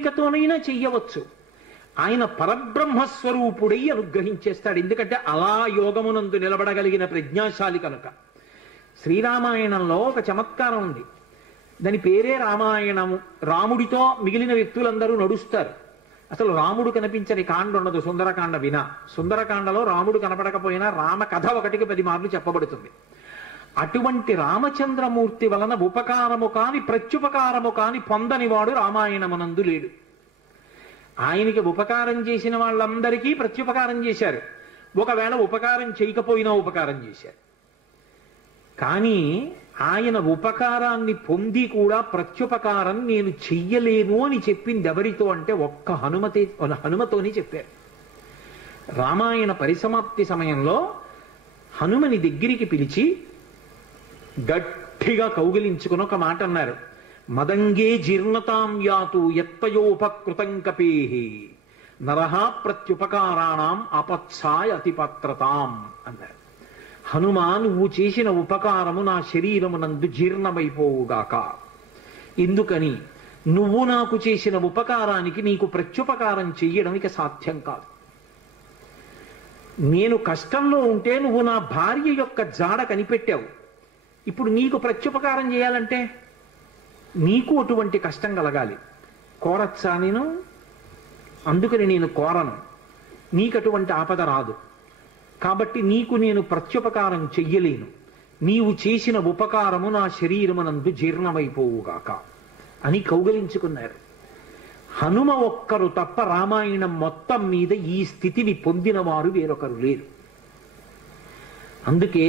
కోరికతోనైనా చెయ్యవచ్చు. ఆయన పరబ్రహ్మస్వరూపుడై అనుగ్రహించేస్తాడు. ఎందుకంటే అలా యోగమునందు నిలబడగలిగిన ప్రజ్ఞాశాలి కనుక. శ్రీరామాయణంలో ఒక చమత్కారం ఉంది. దాని పేరే రామాయణము. రాముడితో మిగిలిన వ్యక్తులందరూ నడుస్తారు. అసలు రాముడు కనిపించని కాండ ఉండదు సుందరకాండ వినా. సుందరకాండలో రాముడు కనపడకపోయినా రామ కథ 1కి 10 మార్లు చెప్పబడుతుంది. అటువంటి రామచంద్రమూర్తి వలన ఉపకారము కాని ప్రత్యుపకారము కాని పొందనివాడు రామాయణమునందు లేడు. ఆయనకి ఉపకారం చేసిన వాళ్ళందరికీ ప్రత్యుపకారం చేశారు. ఒకవేళ ఉపకారం చేయకపోయినా ఉపకారం చేశారు. కానీ ఆయన ఉపకారాన్ని పొంది కూడా ప్రత్యుపకారం నేను చెయ్యలేను అని చెప్పింది ఎవరితో అంటే ఒక్క హనుమతోని చెప్పారు. రామాయణ పరిసమాప్తి సమయంలో హనుమని దగ్గరికి పిలిచి గట్టిగా కౌగిలించుకుని ఒక మాట అన్నారు. మదంగే జీర్ణతాం యాతు యత్పయోపకృతం కపేహి నరహ ప్రత్యుపకారాణం అపత్సాయ అతిపత్రతాం అన్నారు. హనుమా, నువ్వు చేసిన ఉపకారము నా శరీరమునందు జీర్ణమైపోవుగాక. ఎందుకని? నువ్వు నాకు చేసిన ఉపకారానికి నీకు ప్రత్యుపకారం చెయ్యడం ఇక సాధ్యం కాదు. నేను కష్టంలో ఉంటే నువ్వు నా భార్య యొక్క జాడ కనిపెట్టావు. ఇప్పుడు నీకు ప్రత్యుపకారం చేయాలంటే నీకు అటువంటి కష్టం కలగాలి. కోరచ్చా నేను? అందుకని నేను కోరను. నీకు అటువంటి ఆపద రాదు. కాబట్టి నీకు నేను ప్రత్యుపకారం చెయ్యలేను. నీవు చేసిన ఉపకారము నా శరీరమునందు జీర్ణమైపోవుగాక అని కౌగలించుకున్నారు. హనుమ ఒక్కరు తప్ప రామాయణం మొత్తం మీద ఈ స్థితిని పొందిన వారు వేరొకరు లేరు. అందుకే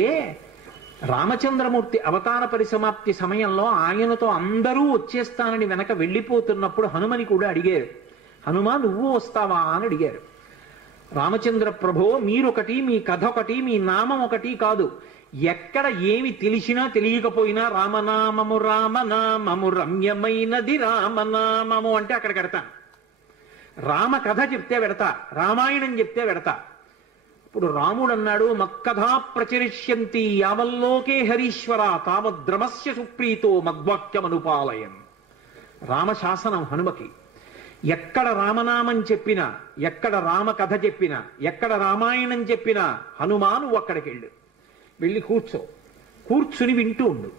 రామచంద్రమూర్తి అవతార పరిసమాప్తి సమయంలో ఆయనతో అందరూ వచ్చేస్తానని వెనక వెళ్ళిపోతున్నప్పుడు హనుమని కూడా అడిగారు. హనుమా, నువ్వు వస్తావా అని అడిగారు. రామచంద్ర ప్రభో, మీరొకటి, మీ కథ ఒకటి, మీ నామం ఒకటి కాదు. ఎక్కడ ఏమి తెలిసినా తెలియకపోయినా రామనామము రామనామము రమ్యమైనది రామనామము అంటే అక్కడ పెడతా. రామ కథ చెప్తే పెడతా, రామాయణం చెప్తే పెడతా. ఇప్పుడు రాముడు అన్నాడు, మక్కథా ప్రచరిష్యంతి యావల్లోకే హరీశ్వర తావద్రమస్య సుప్రీతో మద్వాక్యమనుపాలయం. రామశాసనం హనుమకి. ఎక్కడ రామనామం చెప్పినా, ఎక్కడ రామ కథ చెప్పినా, ఎక్కడ రామాయణం చెప్పినా హనుమాను అక్కడికి వెళ్ళి కూర్చుని వింటూ ఉండు.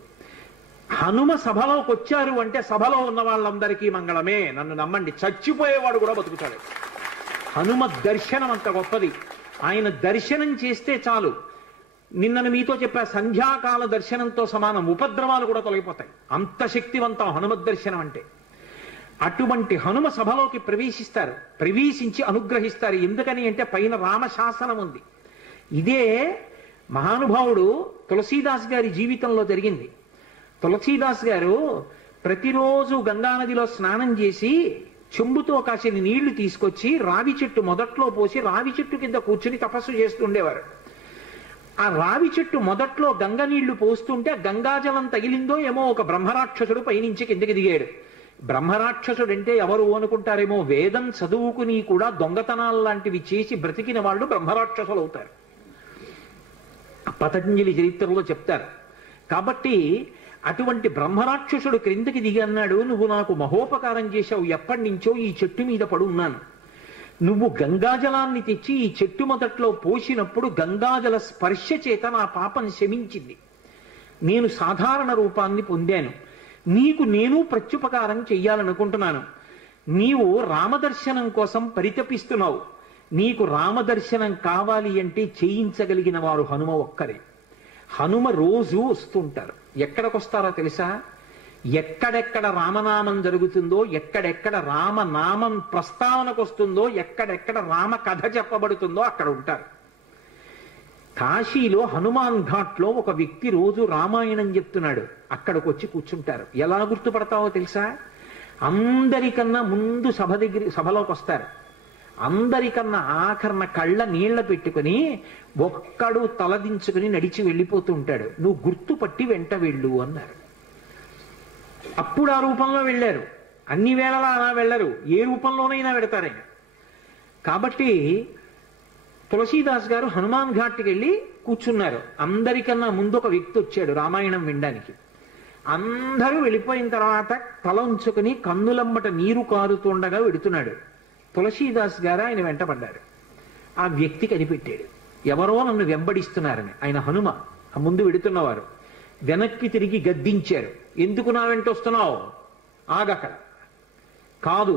హనుమ సభలోకి వచ్చారు అంటే సభలో ఉన్న వాళ్ళందరికీ మంగళమే. నన్ను నమ్మండి, చచ్చిపోయేవాడు కూడా బతుకుతాడు. హనుమ దర్శనం అంత గొప్పది. ఆయన దర్శనం చేస్తే చాలు. నిన్నను మీతో చెప్పా, సంధ్యాకాల దర్శనంతో సమానం. ఉపద్రవాలు కూడా తొలగిపోతాయి. అంత శక్తివంతం హనుమద్ దర్శనం అంటే. అటువంటి హనుమ సభలోకి ప్రవేశిస్తారు. ప్రవేశించి అనుగ్రహిస్తారు. ఎందుకని అంటే పైన రామశాసనం ఉంది. ఇదే మహానుభావుడు తులసీదాస్ గారి జీవితంలో జరిగింది. తులసీదాస్ గారు ప్రతిరోజు గంగానదిలో స్నానం చేసి చెంబుతో కాసిన నీళ్లు తీసుకొచ్చి రావి చెట్టు మొదట్లో పోసి రావి చెట్టు కింద కూర్చుని తపస్సు చేస్తుండేవారు. ఆ రావి చెట్టు మొదట్లో గంగ నీళ్లు పోస్తుంటే గంగాజలం తగిలిందో ఏమో ఒక బ్రహ్మరాక్షసుడు పైనుంచి కిందకి దిగాడు. బ్రహ్మరాక్షసుడు అంటే ఎవరు అనుకుంటారేమో, వేదం చదువుకుని కూడా దొంగతనాలు లాంటివి చేసి బ్రతికిన వాళ్ళు బ్రహ్మరాక్షసులు అవుతారు. పతంజలి చరిత్రలో చెప్తారు. కాబట్టి అటువంటి బ్రహ్మరాక్షసుడు క్రిందకి దిగి అన్నాడు, నువ్వు నాకు మహోపకారం చేశావు. ఎప్పటి నుంచో ఈ చెట్టు మీద పడున్నాను. నువ్వు గంగాజలాన్ని తెచ్చి ఈ చెట్టు మొదట్లో పోసినప్పుడు గంగాజల స్పర్శ చేత నా పాపం శమించింది. నేను సాధారణ రూపాన్ని పొందాను. నీకు నేను ప్రత్యుపకారం చెయ్యాలనుకుంటున్నాను. నీవు రామదర్శనం కోసం పరితపిస్తున్నావు. నీకు రామదర్శనం కావాలి అంటే చేయించగలిగిన వారు హనుమ ఒక్కరే. హనుమ రోజు వస్తుంటారు. ఎక్కడికి వస్తారో తెలుసా? ఎక్కడెక్కడ రామనామం జరుగుతుందో, ఎక్కడెక్కడ రామనామం ప్రస్తావనకు వస్తుందో, ఎక్కడెక్కడ రామ కథ చెప్పబడుతుందో అక్కడ ఉంటారు. కాశీలో హనుమాన్ ఘాట్లో ఒక వ్యక్తి రోజు రామాయణం చెప్తున్నాడు. అక్కడికి వచ్చి కూర్చుంటారు. ఎలా గుర్తుపడతావో తెలుసా? అందరికన్నా ముందు సభలోకి వస్తారు. అందరికన్నా ఆఖరణ కళ్ళ నీళ్ల పెట్టుకుని ఒక్కడు తలదించుకుని నడిచి వెళ్ళిపోతూ ఉంటాడు. నువ్వు గుర్తుపట్టి వెంట వెళ్ళు అన్నారు. అప్పుడు ఆ రూపంలో వెళ్ళారు. అన్ని వేళలా అలా వెళ్ళరు, ఏ రూపంలోనైనా పెడతారాయన. కాబట్టి తులసీదాస్ గారు హనుమాన్ ఘాట్కి వెళ్ళి కూర్చున్నారు. అందరికన్నా ముందు ఒక వ్యక్తి వచ్చాడు రామాయణం వినడానికి. అందరూ వెళ్ళిపోయిన తర్వాత తల ఉంచుకుని కన్నులమ్మట నీరు కారుతుండగా వెడుతున్నాడు. తులసీదాస్ గారు ఆయన వెంటపడ్డారు. ఆ వ్యక్తి కనిపెట్టాడు, ఎవరో నన్ను వెంబడిస్తున్నారని. ఆయన హనుమ, ఆ ముందు వెడుతున్నవారు. వెనక్కి తిరిగి గద్దించారు, ఎందుకు నా వెంట వస్తున్నావు, ఆగక్కడ. కాదు,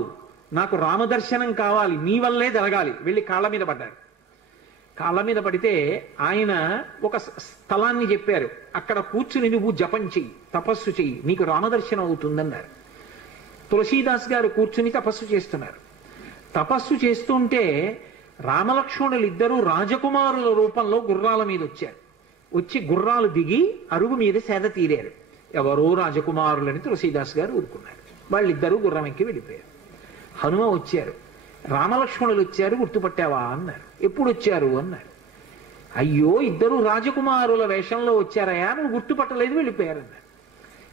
నాకు రామదర్శనం కావాలి, నీ వల్లే జరగాలి. వెళ్ళి కాళ్ళ మీద పడ్డారు. కాళ్ళ మీద పడితే ఆయన ఒక స్థలాన్ని చెప్పారు, అక్కడ కూర్చుని నువ్వు జపం చెయ్యి, తపస్సు చెయ్యి, నీకు రామదర్శనం అవుతుందన్నారు. తులసీదాస్ గారు కూర్చుని తపస్సు చేస్తున్నారు. తపస్సు చేస్తుంటే రామలక్ష్మణులు ఇద్దరూ రాజకుమారుల రూపంలో గుర్రాల మీద వచ్చారు. వచ్చి గుర్రాలు దిగి అరుగు మీద సేద తీరారు. ఎవరో రాజకుమారులని తులసీదాస్ గారు ఊరుకున్నారు. వాళ్ళిద్దరూ గుర్రం ఎక్కి వెళ్ళిపోయారు. హనుమ వచ్చారు, రామలక్ష్మణులు వచ్చారు, గుర్తుపట్టావా అన్నారు. ఎప్పుడు వచ్చారు అన్నారు. అయ్యో, ఇద్దరు రాజకుమారుల వేషంలో వచ్చారయా, నువ్వు గుర్తుపట్టలేదు, వెళ్ళిపోయారన్నారు.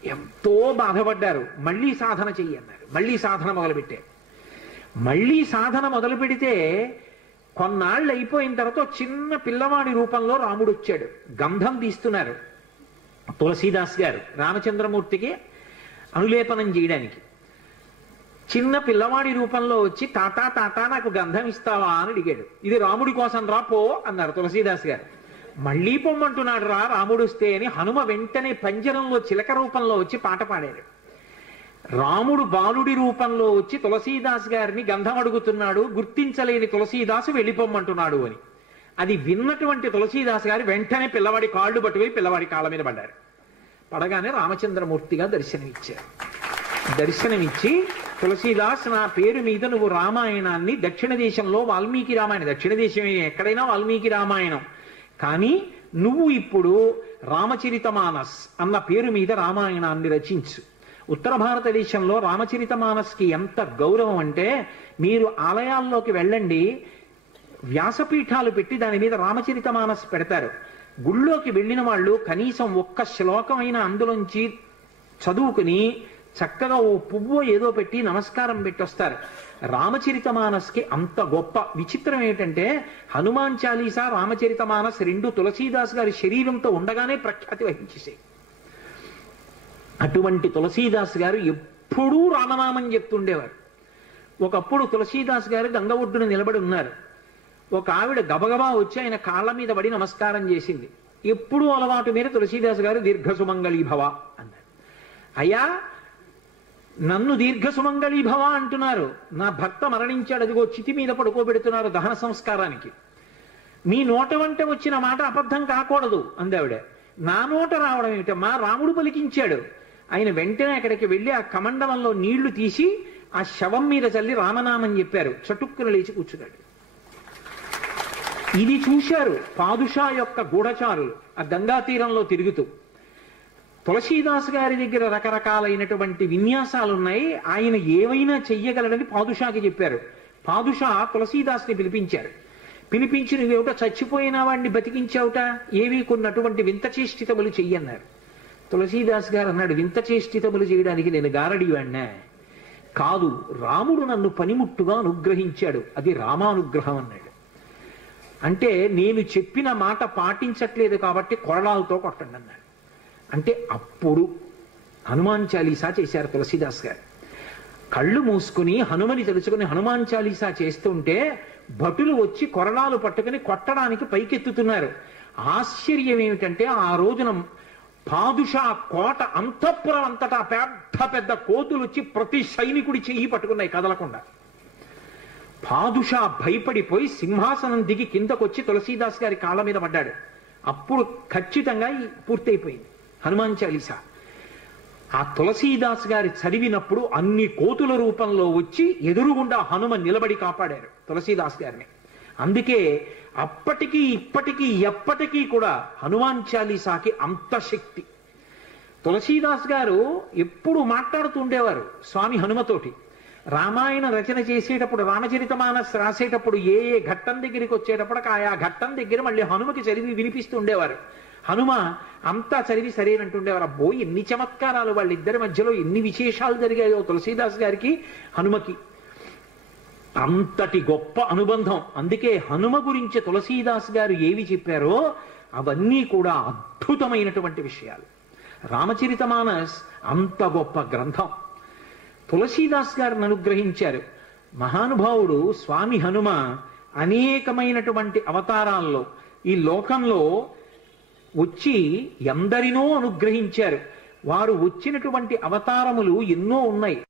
ఎంతో బాధపడ్డారు. మళ్ళీ సాధన చెయ్యి అన్నారు. మళ్ళీ సాధన మొదలుపెట్టారు. మళ్ళీ సాధన మొదలు పెడితే కొన్నాళ్ళు అయిపోయిన తర్వాత చిన్న పిల్లవాడి రూపంలో రాముడు వచ్చాడు. గంధం తీస్తున్నారు తులసీదాస్ గారు రామచంద్రమూర్తికి అనులేపనం చేయడానికి. చిన్న పిల్లవాడి రూపంలో వచ్చి తాతా తాతా నాకు గంధం ఇస్తావా అని అడిగాడు. ఇది రాముడి కోసం రా, పో అన్నారు తులసీదాస్ గారు. మళ్ళీ పొమ్మంటున్నాడు రా రాముడు వస్తే అని హనుమ వెంటనే పంజరంలో చిలక రూపంలో వచ్చి పాట పాడాడు. రాముడు బాలుడి రూపంలో వచ్చి తులసీదాస్ గారిని గంధం అడుగుతున్నాడు, గుర్తించలేని తులసీదాసు వెళ్ళిపోమ్మంటున్నాడు అని. అది విన్నటువంటి తులసీదాస్ గారు వెంటనే పిల్లవాడి కాళ్ళు పట్టుకుని పిల్లవాడి కాళ్ళ మీద పడ్డారు. పడగానే రామచంద్రమూర్తిగా దర్శనమిచ్చారు. దర్శనమిచ్చి, తులసీదాస్, నా పేరు మీద నువ్వు రామాయణాన్ని, దక్షిణ దేశంలో వాల్మీకి రామాయణం, దక్షిణ దేశం ఎక్కడైనా వాల్మీకి రామాయణం, కానీ నువ్వు ఇప్పుడు రామచరితమానస్ అన్న పేరు మీద రామాయణాన్ని రచించు. ఉత్తర భారతదేశంలో రామచరితమానస్కి ఎంత గౌరవం అంటే, మీరు ఆలయాల్లోకి వెళ్ళండి, వ్యాసపీఠాలు పెట్టి దాని మీద రామచరితమానస్ పెడతారు. గుళ్ళోకి వెళ్ళిన వాళ్ళు కనీసం ఒక్క శ్లోకమైన అందులోంచి చదువుకుని చక్కగా ఓ పువ్వు ఏదో పెట్టి నమస్కారం పెట్టొస్తారు. రామచరితమానస్కి అంత గొప్ప. విచిత్రం ఏంటంటే హనుమాన్ చాలీసా, రామచరితమానస్ రెండు తులసీదాస్ గారి శరీరంతో ఉండగానే ప్రఖ్యాతి వహించేసాయి. అటువంటి తులసీదాస్ గారు ఎప్పుడూ రామనామం చెప్తుండేవారు. ఒకప్పుడు తులసీదాస్ గారు గంగ ఒడ్డున నిలబడి ఉన్నారు. ఒక ఆవిడ గబగబా వచ్చి ఆయన కాళ్ళ మీద పడి నమస్కారం చేసింది. ఎప్పుడూ అలవాటు మీద తులసీదాస్ గారు దీర్ఘసుమంగళీభవ అన్నారు. అయ్యా, నన్ను దీర్ఘసుమంగళీభవ అంటున్నారు, నా భర్త మరణించాడు, అదిగో చితి మీద పడుకోబెడుతున్నారు దహన సంస్కారానికి, మీ నోట వంట వచ్చిన మాట అబద్ధం కాకూడదు అందావిడ. నా నోట రావడం ఏమిటమ్మా, రాముడు పలికించాడు. ఆయన వెంటనే అక్కడికి వెళ్ళి ఆ కమండలంలో నీళ్లు తీసి ఆ శవం మీద చల్లి రామనామం చెప్పారు. చటుక్కున లేచి కూర్చున్నాడు. ఇది చూశారు పాదుషా యొక్క గూఢచారులు ఆ గంగా తీరంలో తిరుగుతూ. తులసీదాస్ గారి దగ్గర రకరకాలైనటువంటి విన్యాసాలు ఉన్నాయి, ఆయన ఏవైనా చెయ్యగలడని పాదుషాకి చెప్పారు. పాదుషా తులసీదాస్ని పిలిపించారు. పిలిపించి, నువ్వేమిటో చచ్చిపోయిన వాడిని బతికించావుట, ఏవి కొన్నటువంటి వింత చేష్టితములు చెయ్యన్నారు. తులసీదాస్ గారు అన్నాడు, వింత చేష్టితములు చేయడానికి నేను గారడీవాణ్ణా? కాదు, రాముడు నన్ను పనిముట్టుగా అనుగ్రహించాడు, అది రామానుగ్రహం అన్నాడు. అంటే నేను చెప్పిన మాట పాటించట్లేదు కాబట్టి కొరడాలతో కొట్టండి అన్నాడు. అంటే అప్పుడు హనుమాన్ చాలీసా చేశారు తులసీదాస్ గారు. కళ్ళు మూసుకుని హనుమని తెలుసుకుని హనుమాన్ చాలీసా చేస్తుంటే భటులు వచ్చి కొరడాలు పట్టుకుని కొట్టడానికి పైకెత్తుతున్నారు. ఆశ్చర్యం ఏమిటంటే ఆ రోజున పాదుషా కోట అంతఃపురం అంతటా పెద్ద పెద్ద కోతులు వచ్చి ప్రతి సైనికుడి చెయ్యి పట్టుకున్నాయి కదలకుండా. పాదుషా భయపడిపోయి సింహాసనం దిగి కిందకొచ్చి తులసీదాస్ గారి కాళ్ళ మీద పడ్డాడు. అప్పుడు ఖచ్చితంగా పూర్తయిపోయింది హనుమాన్ చాలీసా. ఆ తులసీదాస్ గారి చదివినప్పుడు అన్ని కోతుల రూపంలో వచ్చి ఎదురుగుండా హనుమ నిలబడి కాపాడారు తులసీదాస్ గారిని. అందుకే అప్పటికీ ఇప్పటికీ ఎప్పటికీ కూడా హనుమాన్ చాలీసాకి అంత శక్తి. తులసీదాస్ గారు ఎప్పుడు మాట్లాడుతూ ఉండేవారు స్వామి హనుమతోటి. రామాయణ రచన చేసేటప్పుడు, రామచరితమానస్ రాసేటప్పుడు ఏ ఏ ఘట్టం దగ్గరికి వచ్చేటప్పుడు ఆయా ఘట్టం దగ్గర మళ్ళీ హనుమకి చదివి వినిపిస్తూ ఉండేవారు. హనుమ అంతా చదివి సరేనంటుండేవారు. అబ్బో, ఎన్ని చమత్కారాలు, వాళ్ళిద్దరి మధ్యలో ఎన్ని విశేషాలు జరిగాయో తులసీదాస్ గారికి హనుమకి. అంతటి గొప్ప అనుబంధం. అందుకే హనుమ గురించి తులసీదాస్ గారు ఏవి చెప్పారో అవన్నీ కూడా అద్భుతమైనటువంటి విషయాలు. రామచరితమానస్ అంత గొప్ప గ్రంథం. తులసీదాస్ గారిని అనుగ్రహించారు. మహానుభావుడు స్వామి హనుమ అనేకమైనటువంటి అవతారాల్లో ఈ లోకంలో వచ్చి ఎందరినో అనుగ్రహించారు. వారు వచ్చినటువంటి అవతారములు ఎన్నో ఉన్నాయి.